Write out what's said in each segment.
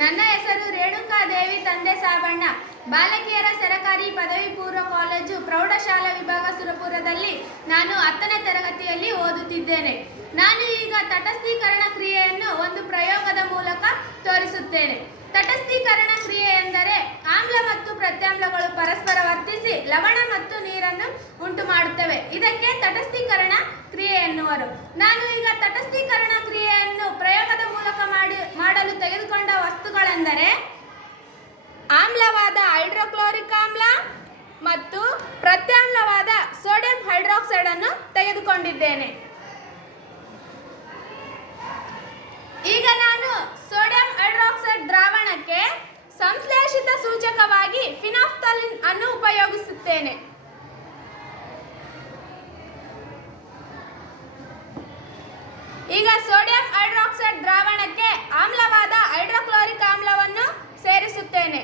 ನನ್ನ ಹೆಸರು ರೇಣುಕಾದೇವಿ, ತಂದೆ ಸಾಬಣ್ಣ. ಬಾಲಕಿಯರ ಸರಕಾರಿ ಪದವಿ ಪೂರ್ವ ಕಾಲೇಜು ಪ್ರೌಢಶಾಲಾ ವಿಭಾಗ ಸುರಪುರದಲ್ಲಿ ನಾನು 10ನೇ ತರಗತಿಯಲ್ಲಿ ಓದುತ್ತಿದ್ದೇನೆ. ನಾನು ಈಗ ತಟಸ್ಥೀಕರಣ ಕ್ರಿಯೆಯನ್ನು ಒಂದು ಪ್ರಯೋಗದ ಮೂಲಕ ತೋರಿಸುತ್ತೇನೆ. ತಟಸ್ಥೀಕರಣ ಕ್ರಿಯೆ ಎಂದರೆ ಆಮ್ಲ ಮತ್ತು ಪ್ರತ್ಯಾಮ್ಲಗಳು ಪರಸ್ಪರ ವರ್ತಿಸಿ ಲವಣ ಮತ್ತು ನೀರನ್ನು ಉಂಟು ಮಾಡುತ್ತವೆ. ಇದಕ್ಕೆ ತಟಸ್ಥೀಕರಣ ಕ್ರಿಯೆ ಎನ್ನುವರು. ನಾನು ಈಗ ತಟಸ್ಥೀಕರಣ ಕ್ರಿಯೆಯನ್ನು ಪ್ರಯೋಗದ ಮೂಲಕ ಮಾಡಲು ತೆಗೆದುಕೊಂಡ ವಸ್ತುಗಳೆಂದರೆ ಆಮ್ಲವಾದ ಹೈಡ್ರೋಕ್ಲೋರಿಕ್ ಆಮ್ಲ ಮತ್ತು ಪ್ರತ್ಯಾಮ್ಲವಾದ ಸೋಡಿಯಂ ಹೈಡ್ರಾಕ್ಸೈಡ್ ಅನ್ನು ತೆಗೆದುಕೊಂಡಿದ್ದೇನೆ. ಈಗ ನಾನು ಸೋಡಿಯಂ ಹೈಡ್ರಾಕ್ಸೈಡ್ ದ್ರಾವಣಕ್ಕೆ ಸಂಶ್ಲೇಷಿತ ಸೂಚಕವಾಗಿ ಫಿನಾಫ್ಥಲಿನ್ ಅನ್ನು ಉಪಯೋಗಿಸುತ್ತೇನೆ. ಈಗ ಸೋಡಿಯಂ ಹೈಡ್ರಾಕ್ಸೈಡ್ ದ್ರಾವಣಕ್ಕೆ ಆಮ್ಲವಾದ ಹೈಡ್ರೋಕ್ಲೋರಿಕ್ ಆಮ್ಲವನ್ನು ಸೇರಿಸುತ್ತೇನೆ.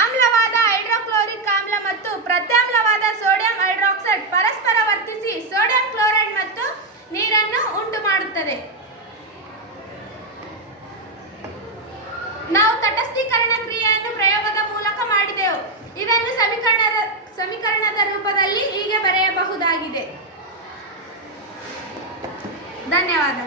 ಆಮ್ಲವಾದ ಹೈಡ್ರೋಕ್ಲೋರಿಕ್ ಆಮ್ಲ ಮತ್ತು ಪ್ರತ್ಯಾಮ್ಲವಾದ ಸೋಡಿಯಂ ಹೈಡ್ರಾಕ್ಸೈಡ್ ಪರಸ್ಪರ ವರ್ತಿಸಿ ಸೋಡಿಯಂ ಕ್ಲೋರೈಡ್ ಮತ್ತು ನೀರನ್ನು ಉಂಟು ಮಾಡುತ್ತದೆ. ನಾವು ತಟಸ್ಥೀಕರಣ ಕ್ರಿಯೆಯನ್ನು ಪ್ರಯೋಗದ ಮೂಲಕ ಮಾಡಿದೆವು. ಇದನ್ನು ಸಮೀಕರಣದ ರೂಪದಲ್ಲಿ ಹೀಗೆ ಬರೆಯಬಹುದಾಗಿದೆ. ಧನ್ಯವಾದ.